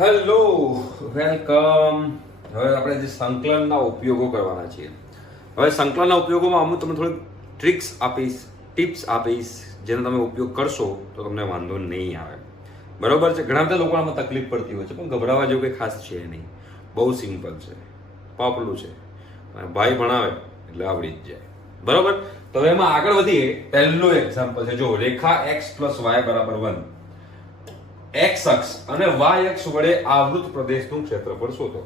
Hello, welcome. હવે આપણે જે સંકલનના ઉપયોગો કરવાના છીએ. હવે સંકલનના ઉપયોગોમાં હું તમને થોડીક ટ્રિક્સ આપીશ, ટિપ્સ આપીશ, જેનો તમે ઉપયોગ કરશો તો તમને વાંધો નહીં આવે. બરોબર છે. ઘણા બધા લોકો આમાં તકલીફ પડતી હોય છે, પણ ગભરાવા જેવું કંઈ ખાસ છે નહીં. બહુ સિમ્પલ છે, પોપલું છે. ભાઈ ભણાવે એટલે આવડી જ જાય. બરોબર. તો હવે એમાં આગળ વધીએ. પહેલું એક્ઝામ્પલ છે, જો રેખા x + y = 1. x અક્ષ અને y અક્ષ વડે આવૃત પ્રદેશનું ક્ષેત્રફળ શોધો.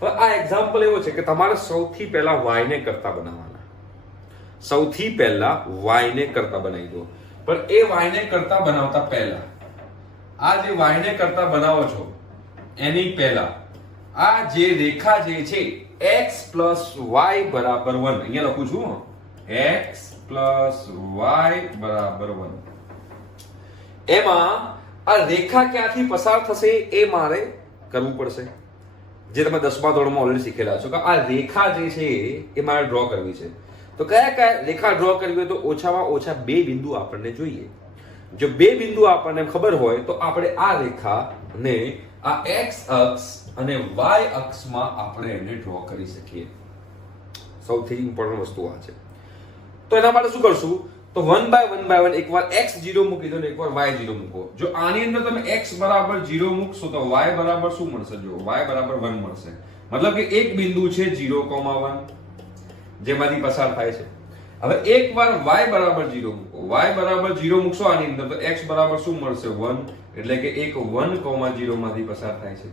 હવે આ એક્ઝામ્પલ એવો છે કે તમારે સૌથી પહેલા y ને કરતા બનાવવાના. સૌથી પહેલા y ને કરતા બનાવી દો. પણ એ y ને કરતા બનાવતા પહેલા આ જે y ને કરતા બનાવો છો એની પહેલા આ જે રેખા જે છે x + y = 1, અહીંયા લખું છું x + y = 1. એમાં આ રેખા ક્યાંથી પસાર થશે એ મારે કરવું પડશે. જે તમે 10મા ધોરણમાં ઓલરેડી શીખેલા છો કે આ રેખા જે છે એ મારે ડ્રો કરવી છે. તો કયા કયા રેખા ડ્રો કરવી હોય તો ઓછામાં ઓછા 2 બિંદુ આપણને જોઈએ. જો 2 બિંદુ આપણને ખબર હોય તો આપણે આ રેખાને આ x અક્ષ અને y અક્ષમાં આપણે એને ડ્રો કરી શકીએ. સૌથી ઇમ્પોર્ટન્ટ વસ્તુ આ છે. તો એના માટે શું કરશું તો 1/1 એકવાર x 0 મૂકી દો ને એકવાર y 0 મૂકો. જો આની અંદર તમે x બરાબર 0 મૂકશો તો y બરાબર શું મળશે? જો y બરાબર 1 મળશે. મતલબ કે એક બિંદુ છે 0,1 જેમાંથી પસાર થાય છે. હવે એકવાર y બરાબર 0 મૂકો, y બરાબર 0 મૂકશો આની અંદર તો x બરાબર શું મળશે? 1. એટલે કે એક 1,0 માંથી પસાર થાય છે.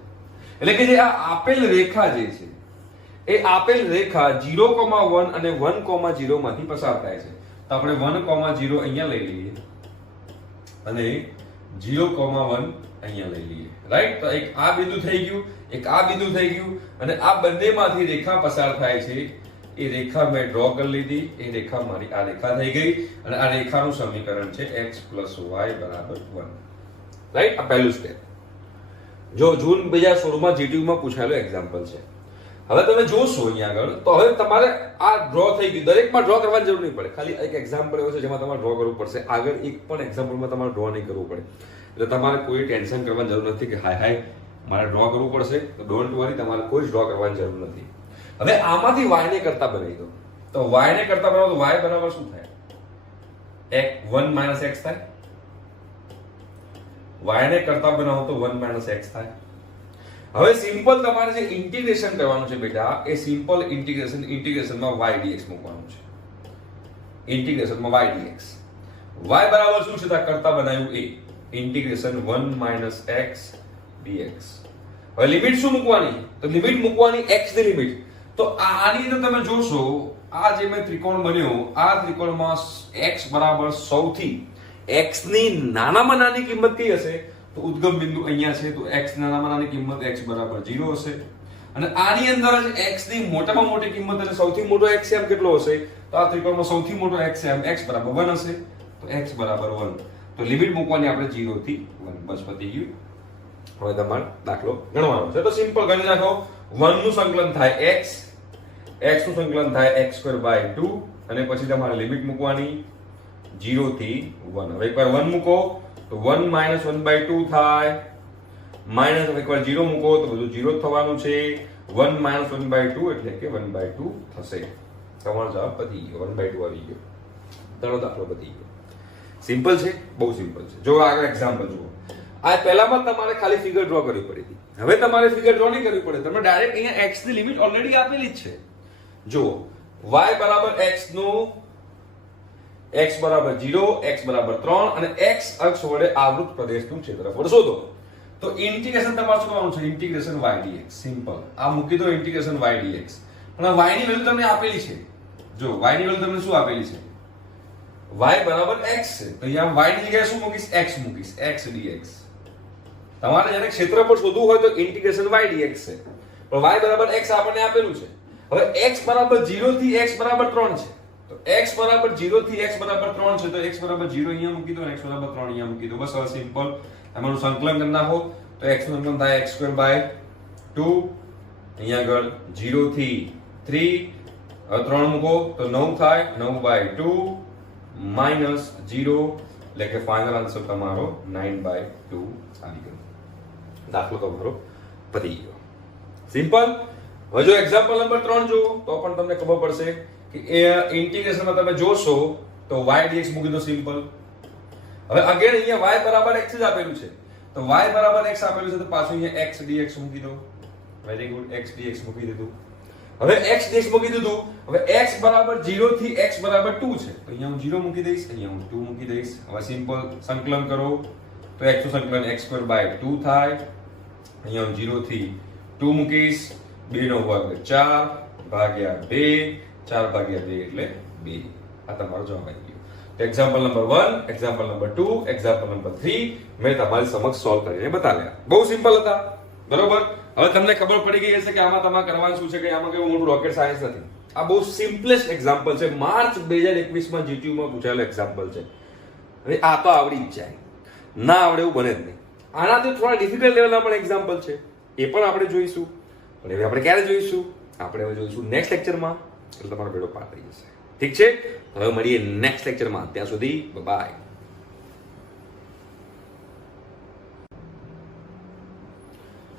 એટલે કે જે આ આપેલ રેખા જે છે એ આપેલ રેખા 0,1 અને 1,0 માંથી પસાર થાય છે. તો આપણે 1,0 અહીંયા લઈ લઈએ અને 0,1 અહીંયા લઈ લઈએ. રાઈટ. તો એક આ બિંદુ થઈ ગયું, એક આ બિંદુ થઈ ગયું અને આ બંનેમાંથી રેખા પસાર થાય છે. એ રેખા મેં ડ્રો કરી લીધી. એ રેખા મારી આ રેખા થઈ ગઈ અને આ રેખાનું સમીકરણ છે x + y = 1. રાઈટ. આ પહેલું સ્ટેપ. જો જૂન 2016 માં GTU માં પૂછાયેલો એક્ઝામ્પલ છે. હવે તમે જોશો અહીંયા આગળ તો હવે તમારે આ ડ્રો થઈ ગયું. દરેકમાં ડ્રો કરવાની જરૂર નહીં પડે. ખાલી એક એક્ઝામ્પલ એવો છે જેમાં તમારે ડ્રો કરવું પડશે. આગળ એક પણ એક્ઝામ્પલમાં તમારે ડ્રો નહીં કરવું પડે. એટલે તમારે કોઈ ટેન્શન કરવાની જરૂર નથી કે હાય મારે ડ્રો કરવું પડશે. તો ડોન્ટ વરી, તમારે કોઈ ડ્રો કરવાની જરૂર નથી. હવે આમાંથી y ને કરતા બનાવી દો. તો y ને કરતા બનાવો તો y બરાબર શું થાય? 1 - x થાય. y ને કરતા બનાવો તો 1 - x થાય. હવે સિમ્પલ તમારે જે ઇન્ટિગ્રેશન કરવાનું છે બેટા એ સિમ્પલ ઇન્ટિગ્રેશનમાં y dx મૂકવાનું છે. ઇન્ટિગ્રેશનમાં y dx. y બરાબર શું છે? તો કરતા બનાવ્યું a. Integration 1 - x dx. હવે લિમિટ શું મૂકવાની? તો લિમિટ મૂકવાની x ની લિમિટ. તો આની અંદર તમે જોશો આ જે મેં ત્રિકોણ બન્યો આ ત્રિકોણમાં x બરાબર સૌથી x ની નાનામાં નાની કિંમત કઈ હશે? તો ઉદ્ગમ બિંદુ અહીંયા છે. તો x નાનામાં નાની કિંમત x બરાબર 0 હશે. અને આની અંદર જ x ની મોટામાં મોટી કિંમત અને સૌથી મોટો xm કેટલો હશે? તો આ ત્રિકોણમાં સૌથી મોટો xm x બરાબર 1 હશે. તો x બરાબર 1. તો લિમિટ મૂકવાની આપણે 0 થી 1. બસ પતી ગયું. હવે તમારે દાખલો ગણવાનો છે. તો સિમ્પલ ગણી નાખો. 1 નું સંકલન થાય x, x નું સંકલન થાય x²/2 અને પછી તમારે લિમિટ મૂકવાની 0 થી 1. હવે એકવાર 1 મૂકો તો 1 - 1/2 થાય. માઈનસ એકવાર 0 મૂકો તો બધું 0 થવાનું છે. 1 - 1/2 એટલે કે 1/2 થશે. તમારો જવાબ પતી ગયો. 1/2 આવી ગયો. તારો દાખલો પતી ગયો. સિમ્પલ છે, બહુ સિમ્પલ છે. જો આગળ એક્ઝામ્પલ જુઓ. આ પહેલામાં તમારે ખાલી ફિગર ડ્રો કરવી પડી હતી. હવે તમારે ફિગર ડ્રો નહીં કરવી પડે. તમે ડાયરેક્ટ અહીંયા x ની લિમિટ ઓલરેડી આપેલી જ છે. જુઓ y બરાબર x નું x બરાબર 0, x બરાબર 3 અને x અક્ષ વડે આવૃત પ્રદેશનું ક્ષેત્રફળ શોધો. તો ઇન્ટિગ્રેશન તમારે શું કરવાનું છે? Integration y dx. સિમ્પલ. આ મૂકી દો ઇન્ટિગ્રેશન y dx. પણ આ y ની વેલ્યુ તમને આપેલી છે. જો y ની વેલ્યુ તમને શું આપેલી છે? y બરાબર x છે. તો અહીંયા y ની જગ્યાએ શું મૂકીશ? x મૂકીશ. x dx. તમારે જ્યારે ક્ષેત્રફળ શોધવું હોય તો ઇન્ટિગ્રેશન y dx છે. પણ y બરાબર x આપણને આપેલું છે. હવે x બરાબર 0 થી x બરાબર 3 છે. તો x બરાબર 0 થી x બરાબર 3 છે. તો x બરાબર 0 અહીંયા મૂકી દો અને x બરાબર 3 અહીંયા મૂકી દો. બસ હવે સિમ્પલ. તમારું સંકલન કરી નાખો તો x નું સંકલન થાય x²/2. અહીંયા આગળ 0 થી 3. હવે 3 મૂકો તો 9 થાય. 9/2 - 0 એટલે કે ફાઇનલ આન્સર તમારો 9/2 આવી ગયો. દાખલો તમારો પતી ગયો. સિમ્પલ. હવે જો એક્ઝામ્પલ નંબર 3 જુઓ તો પણ તમને ખબર પડશે કે એ ઇન્ટિગ્રેશનમાં તમે જોશો તો y dx મૂકી દો સિમ્પલ. હવે અગેન અહીંયા y બરાબર x જ આપેલું છે તો y બરાબર x આપેલું છે તો પાછું અહીંયા x dx મૂકી દો. વેરી ગુડ, x dx મૂકી દીધું. હવે x dx મૂકી દીધું. હવે x બરાબર 0 થી x બરાબર 2 છે તો અહીંયા હું 0 મૂકી દઈશ, અહીંયા હું 2 મૂકી દઈશ. હવે સિમ્પલ સંકલન કરો તો x નું સંકલન x²/2 થાય. અહીંયા હું 0 થી 2 મૂકીશ, 2 નો વર્ગ 4 ભાગ્યા 2, 4 ભાગ્યા 2 એટલે 2. આ તમારો જવાબ આવી ગયો. તો example number 1, example number 2, example number 3 મેં તમારી સમક્ષ સોલ્વ કરીને બતાવ્યા. બહુ સિમ્પલ હતા, બરોબર. હવે તમને ખબર પડી ગઈ હશે કે આમાં તમારે કરવાનું શું છે, કે આમાં કેવું મોટું રોકેટ સાયન્સ નથી. આ બહુ સિમ્પલેસ્ટ એક્ઝામ્પલ છે. માર્ચ 2021 માં જીટીયુ માં પૂછાયેલો એક્ઝામ્પલ છે. અને આ તો આવડી જ જાય, ના આવડે એવું બને જ નહીં. આનાથી થોડા ડિફિકલ્ટ લેવલના પણ એક્ઝામ્પલ છે, એ પણ આપણે જોઈશું. પણ હવે આપણે ક્યારે જોઈશું? આપણે હવે જોઈશું નેક્સ્ટ લેક્ચરમાં, એટલે તમારો બેડો પાર થઈ જશે. ઠીક છે, હવે મળીએ નેક્સ્ટ લેક્ચરમાં. ત્યાં સુધી bye.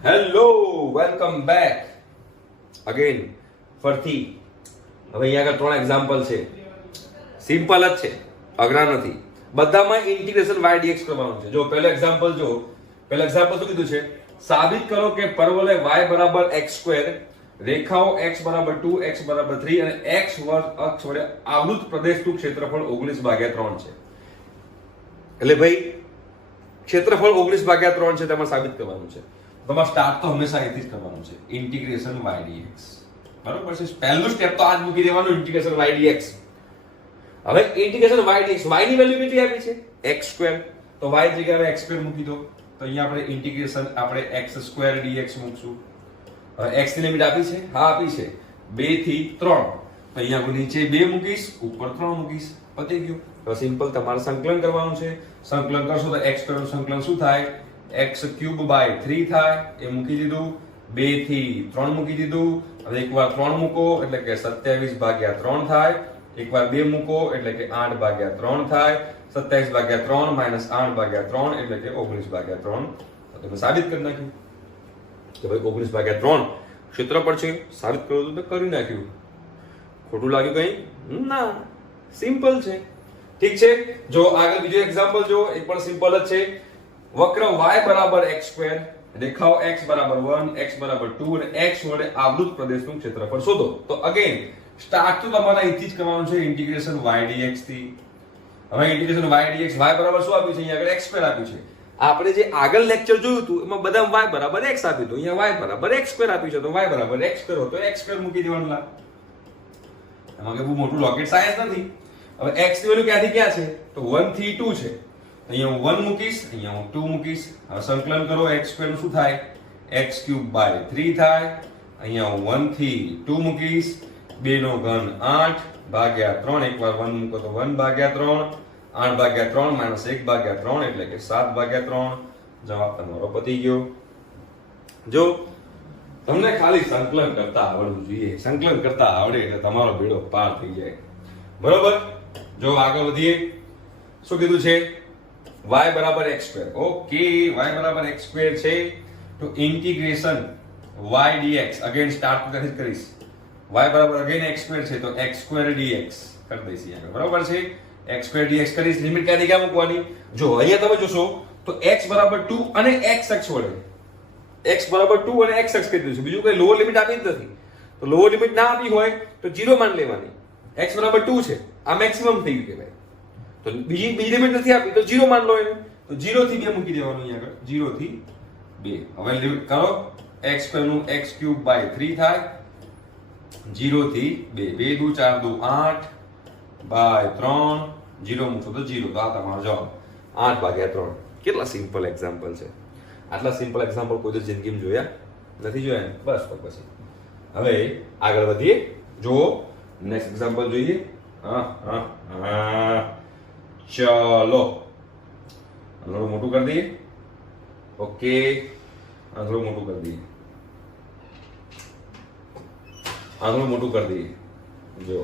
Hello, welcome back again ફરથી. હવે અહીંયા આગળ 3 એક્ઝામ્પલ છે. સિમ્પલ જ છે, અઘરા નથી. બધામાં ઇન્ટિગ્રેશન y dx કરવાનું છે. જો પહેલો એક્ઝામ્પલ જો, પહેલો એક્ઝામ્પલ શું કીધું છે? સાબિત કરો કે પરવલય y બરાબર x², રેખાઓ x બરાબર 2, x બરાબર 3 અને x અક્ષ વડે આવૃત પ્રદેશનું ક્ષેત્રફળ 19/3 છે. એટલે ભાઈ ક્ષેત્રફળ 19/3 છે, તમારે સાબિત કરવાનું છે. તમારે સ્ટાર્ટ તો હંમેશા અહીંથી જ કરવાનું છે, ઇન્ટિગ્રેશન y dx. બરોબર છે? પહેલું સ્ટેપ તો આ જ મૂકી દેવાનું, ઇન્ટિગ્રેશન y dx. હવે ઇન્ટિગ્રેશન y dx, y ની વેલ્યુ કેટલી આપી છે? x². તો y જગ્યાએ x² મૂકી દો. તો અહીંયા આપણે ઇન્ટિગ્રેશન આપણે x² dx મૂકશું. હવે x ની લિમિટ આપી છે? હા આપી છે, 2 થી 3. તો અહીંયા હું નીચે 2 મૂકીશ, ઉપર 3 મૂકીશ, પતી ગયું. તો સિમ્પલ તમારે સંકલન કરવાનું છે. સંકલન કરશો તો x² નું સંકલન શું થાય? x³/3 થાય. એ મૂકી દીધું. 2 થી 3 મૂકી દીધું. હવે એકવાર 3 મૂકો એટલે કે 27/3 થાય. એકવાર 2 મૂકો એટલે કે 8/3 થાય. 27/3 - 8/3 એટલે કે 19/3. તો તમે સાબિત કરી નાખ્યું કે ભાઈ 19/3 ક્ષેત્રફળ છે. સાબિત કરો તો મેં કરી નાખ્યું. ખોટું લાગ્યું કઈ? ના, સિમ્પલ છે. ઠીક છે, જો આગળ બીજો એક્ઝામ્પલ જો, એ પણ સિમ્પલ જ છે. વક્ર y બરાબર x², રેખાઓ x બરાબર 1, x બરાબર 2 અને x વડે આવૃત પ્રદેશનું ક્ષેત્રફળ શોધો. તો અગેન સ્ટાર્ટ તો તમારે અહીંથી જ કરવાનું છે, ઇન્ટિગ્રેશન y dx થી. હવે ઇન્ટિગ્રેશન y dx, y બરાબર શું આપ્યું છે? અહીંયા આગળ x² આપ્યું છે. આપણે જે આગળ લેક્ચર જોયું હતું એમાં બધા y બરાબર x આપ્યું હતું. અહીંયા y બરાબર x² આપ્યું છે, તો y બરાબર x² તો x² મૂકી દેવાનું. એમાં કે બહુ મોટું રોકેટ સાયન્સ નથી. હવે x ની વેલ્યુ ક્યાંથી ક્યાં છે? તો 1 થી 2 છે. અહીંયા હું 1 મૂકીશ, અહીંયા હું 2 મૂકીશ. હવે સંકલન કરો, x² નું શું થાય? x³/3 થાય. અહીંયા હું 1 થી 2 મૂકીશ, 2 નો ઘન 8 ભાગ્યા 3. એકવાર 1 મૂકો તો 1/3, 8/3 - 1/3 એટલે કે 7/3. જવાબ તમારો પતી ગયો. જો તમને ખાલી સંકલન કરતા આવડવું જોઈએ. સંકલન કરતા આવડે એટલે તમારો બેડો પાર થઈ જાય. બરોબર? જો આગળ વધીએ. શું કીધું છે? y બરાબર x². ઓકે, y બરાબર x² છે. તો integration y dx again start ત્યાંથી કરીશ. y બરાબર અગેન x² છે તો x² dx કરી દઈશ અહીંયા. બરાબર છે? x² dx કરીશ. લિમિટ ક્યાંથી ક્યાં મૂકવાની? જો અહીંયા તમે જોશો તો x બરાબર 2 અને x અક્ષ વડે, x બરાબર 2 અને x અક્ષ કરી દીધું છે. બીજું કોઈ લોઅર લિમિટ આપી જ નથી. તો લોઅર લિમિટ ના આપી હોય તો 0 માન લેવાની. x બરાબર 2 છે, આ મેક્સિમમ થઈ ગયું કહેવાય. તો બીજી લિમિટ નથી આપી તો 0 માન લો એને. તો 0 થી 2 મૂકી દેવાનું અહીંયા આગળ. 0 થી 2. હવે લિમિટ કરો, x² નું x³/3 થાય. 0 થી 2, 2 દુ 4 દુ 8/3. 0 મૂકો તો 0. તો આ તમારો જવાબ 8/3. કેટલા સિમ્પલ એક્ઝામ્પલ છે. આટલા સિમ્પલ એક્ઝામ્પલ કોઈ તો જિંદગીમાં જોયા નથી જોયા ને? બસ તો પછી હવે આગળ વધીએ. જો નેક્સ્ટ એક્ઝામ્પલ જોઈએ. ચલો થોડું મોટું કરી દઈએ. ઓકે, થોડું મોટું કરી દઈએ. થોડું મોટું કરી દઈએ. જો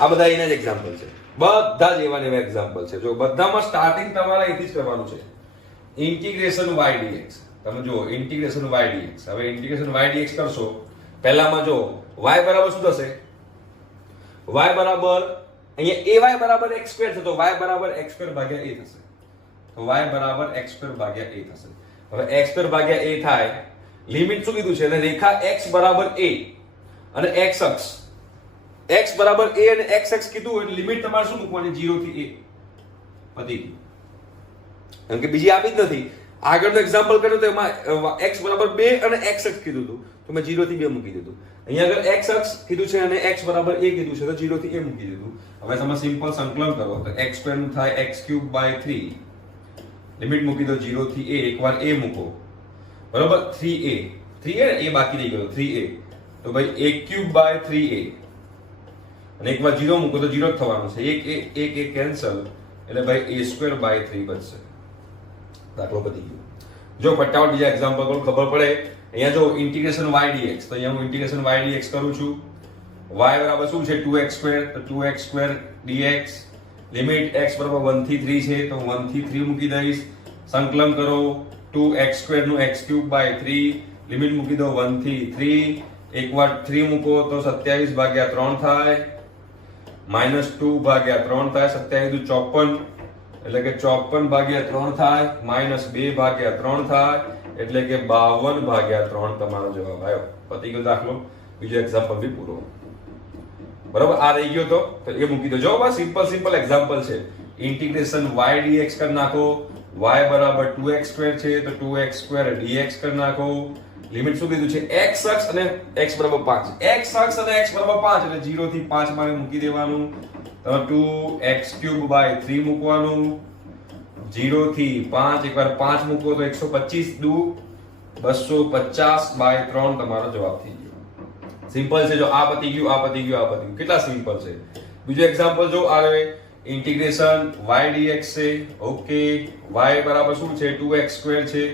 આ બધા એના જ એક્ઝામ્પલ છે. બધા જ એવા એક્ઝામ્પલ છે. જો બધામાં સ્ટાર્ટિંગ તમારે અહીંથી જ કરવાનું છે. Integration y dx. તમે જો ઇન્ટિગ્રેશન y dx. હવે ઇન્ટિગ્રેશન y dx કરશો, પહેલામાં જો y બરાબર શું થશે? y બરાબર અહીંયા ay બરાબર x² છે, તો y બરાબર x² ભાગ્યા a થશે. તો y બરાબર x² ભાગ્યા a થશે. હવે x² ભાગ્યા a થાય, લિમિટ શું કીધું છે? અને રેખા x બરાબર a અને x અક્ષ, x બરાબર a અને x અક્ષ કીધું એટલે લિમિટ તમારે શું મૂકવાની? 0 થી a. પતી ગયું. કારણ કે બીજી આપી જ નથી. આગળનો એક્ઝામ્પલ કર્યો તો એમાં x બરાબર 2 અને x અક્ષ કીધું હતું, તો મેં 0 થી 2 મૂકી દીધું. અહીંયા આગળ x અક્ષ કીધું છે અને x બરાબર a કીધું છે, તો 0 થી a મૂકી દીધું. હવે તમે સિમ્પલ સંકલન કરો તો x² નું થાય x³/3. લિમિટ મૂકી દો 0 થી a. એકવાર a મૂકો, બરાબર, 3a. 3a ને a બાકી રહી ગયો, 3a. તો ભાઈ a³/3a. અને એકવાર 0 મૂકો તો 0 જ થવાનું છે. એક કેન્સલ, એટલે ભાઈ a²/3 બચશે. દાખલો પતી ગયો. જો ફટાફટ બીજા એક્ઝામ્પલ પર ખબર પડે. અહીંયા જો ઇન્ટિગ્રેશન y dx, તો અહીંયા હું ઇન્ટિગ્રેશન y dx કરું છું. y બરાબર શું છે? 2x², તો 2x² dx. લિમિટ x બરાબર 1 થી 3 છે, તો 1 થી 3 મૂકી દઈશ. સંકલન કરો 2x² નું x³/3. લિમિટ મૂકી દો 1 થી 3. એકવાર 3 મૂકો તો 27/3 થાય, -2/3 થાય, 27 એટલે કે 54/3 થાય, -2/3 થાય, એટલે કે 52/3 તમારો જવાબ આવ્યો. પતી ગયો દાખલો. બીજો એક્ઝામ્પલ બી પૂરો. બરાબર, આ રહી ગયો તો એ મૂકી દો. જો બસ સિમ્પલ એક્ઝામ્પલ છે. ઇન્ટિગ્રેશન y dx કરી નાખો. y બરાબર 2x² છે, તો 2x² dx કરી નાખો. લિમિટ શું કીધું છે? x અક્ષ અને x બરાબર 5. x અક્ષ અને x બરાબર 5 એટલે 0 થી 5 માં મૂકી દેવાનું. તો 2x³/3 મૂકવાનું. 0 થી 5, એકવાર 5 મૂકો તો 125 દુ 250/3 તમારો જવાબ થઈ ગયો. સિમ્પલ છે. જો આ પતી ગયું, આ પતી ગયું, આ પતી ગયું. કેટલા સિમ્પલ છે. બીજો એક્ઝામ્પલ જો આ રહે ઇન્ટિગ્રેશન y dx છે. ઓકે, y બરાબર શું છે? 2x² છે,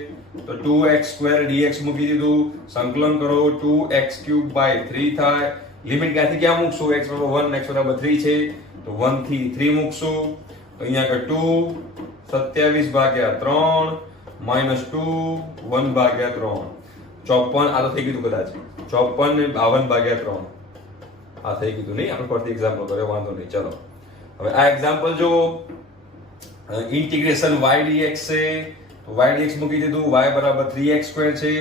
તો 2x² dx મૂકી દીધું. સંકલન કરો 2x³/3 થાય. લિમિટ ક્યાંથી ક્યાં મૂકશું? x બરાબર 1, x બરાબર 3 છે, તો 1 થી 3 મૂકશું. તો અહીંયા આગળ 2 27/3 -2 1/3 54. આ તો થઈ ગયું કદાચ 54 ને 52/3 આ થઈ ગયું નહીં. આપણે ફરીથી એક્ઝામ્પલ કર્યો, વાંધો નહીં. ચલો હવે આ એક્ઝામ્પલ જો ઇન્ટિગ્રેશન y dx છે, તો y dx મૂકી દીધું. y બરાબર 3x² છે,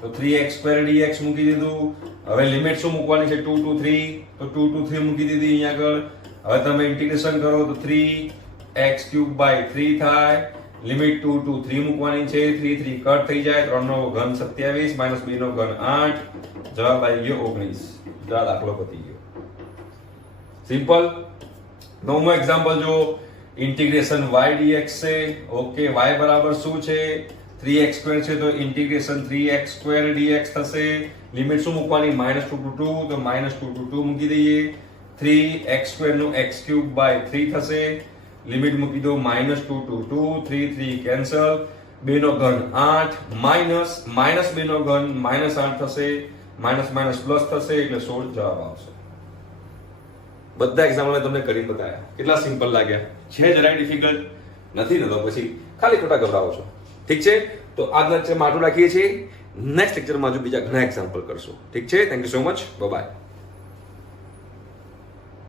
તો 3x² dx મૂકી દીધું. હવે લિમિટ શું મૂકવાની છે? 2 to 3, તો 2 to 3 મૂકી દીધી અહીંયા આગળ. હવે તમે ઇન્ટિગ્રેશન કરો તો 3x³/3 થાય. લિમિટ 2 to 3 મૂકવાની છે. 3 3 કટ થઈ જાય, 3 નો ઘન 27 -2 નો ઘન 8. જવાબ આવી ગયો 19. આ દાખલો પતી ગયો. સિમ્પલ. નવમો એક્ઝામ્પલ જો ઇન્ટિગ્રેશન y dx છે. ઓકે, y બરાબર શું છે? 3x² છે, તો ઇન્ટિગ્રેશન 3x² dx થશે. લિમિટ શું મૂકવાની? -2 to 2, તો -2 to 2 મૂકી દઈએ. 3x² નું x³/3 થશે. લિમિટ મૂકી દો -2 to 2, 3 3 કેન્સલ, 2 નો ઘન 8, -2 નો ઘન -8 થશે, માઇનસ પ્લસ થશે, એટલે 16 જવાબ આવશે. બધા એક્ઝામ્પલ મેં તમને કરીને બતાવ્યા. કેટલા સિમ્પલ લાગ્યા? છે જરાય ડિફિકલ્ટ નથી ને? તો પછી ખાલી ખોટા ગભરાવો છો. ઠીક છે, તો આજના લેક્ચરમાં આટલું રાખીએ છીએ. નેક્સ્ટ લેક્ચરમાં જો બીજા ઘણા એક્ઝામ્પલ કરશું. ઠીક છે, thank you so much, bye bye.